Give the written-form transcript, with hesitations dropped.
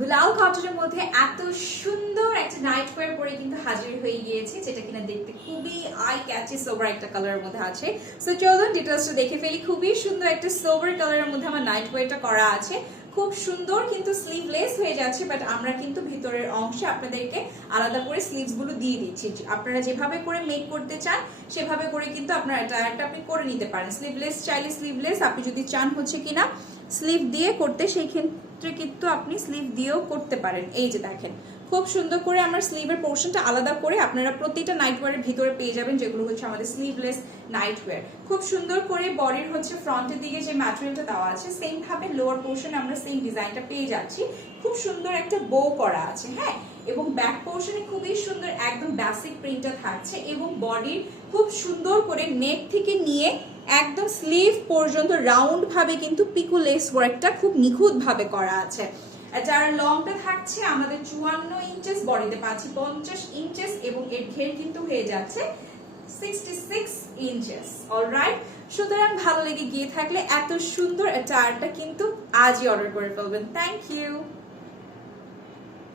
গুলাল কটনের মধ্যে এত সুন্দর একটা নাইট ওয়্যার পরে কিন্তু হাজির হয়ে গিয়েছে, যেটা কিনা দেখতে খুবই আই ক্যাচি সোবার একটা কালারের মধ্যে আছে। সো চলুন ডিটেলসটা দেখে ফেলি। খুবই সুন্দর একটা সোবার কালারের মধ্যে আমার নাইট ওয়্যারটা করা আছে। খুব সুন্দর, কিন্তু স্লিভলেস হয়ে যাচ্ছে, বাট আমরা কিন্তু ভিতরের অংশে আপনাদেরকে আলাদা করে স্লিভস গুলো দিয়ে দিচ্ছি। আপনারা যেভাবে করে মেক করতে চান সেভাবে করে কিন্তু আপনারা টায়ারটা আপনি করে নিতে পারেন। স্লিভলেস চাইলে স্লিভলেস, আপনি যদি চান হচ্ছে কিনা স্লিভ দিয়ে করতে, সেই ক্ষেত্রে কিন্তু আপনি স্লিভ দিয়েও করতে পারেন। এই যে দেখেন, খুব সুন্দর করে আমার স্লিভের পোর্শনটা আলাদা করে আপনারা প্রতিটা নাইট ওয়্যারের ভিতরে পেয়ে যাবেন, যেগুলো হচ্ছে আমাদের স্লিভলেস নাইট ওয়্যার। খুব সুন্দর করে বডির হচ্ছে ফ্রন্টের দিকে যে ম্যাটেরিয়ালটা দেওয়া আছে, সেম ভাবে লোয়ার পোর্শনে আমরা সেম ডিজাইনটা পেয়ে যাচ্ছি। খুব সুন্দর একটা বো করা আছে, হ্যাঁ, এবং ব্যাক পোর্শনে খুবই সুন্দর একদম বেসিক প্রিন্টটা থাকছে, এবং বডির খুব সুন্দর করে নেক থেকে নিয়ে একদম স্লিভ পর্যন্ত রাউন্ড ভাবে কিন্তু পিকো লেস ওয়ার্কটা খুব নিখুঁত ভাবে করা আছে। যার লংটা থাকছে আমাদের 54 ইঞ্চেস, বডিতে পাচ্ছি 50 ইঞ্চেস, এবং এর ঘের কিন্তু হয়ে যাচ্ছে 66 ইঞ্চেস। অলরাইট, সুতরাং ভালো লেগে গিয়ে থাকলে এত সুন্দর টায়ারটা কিন্তু আজই অর্ডার করে ফেলবেন। Thank you.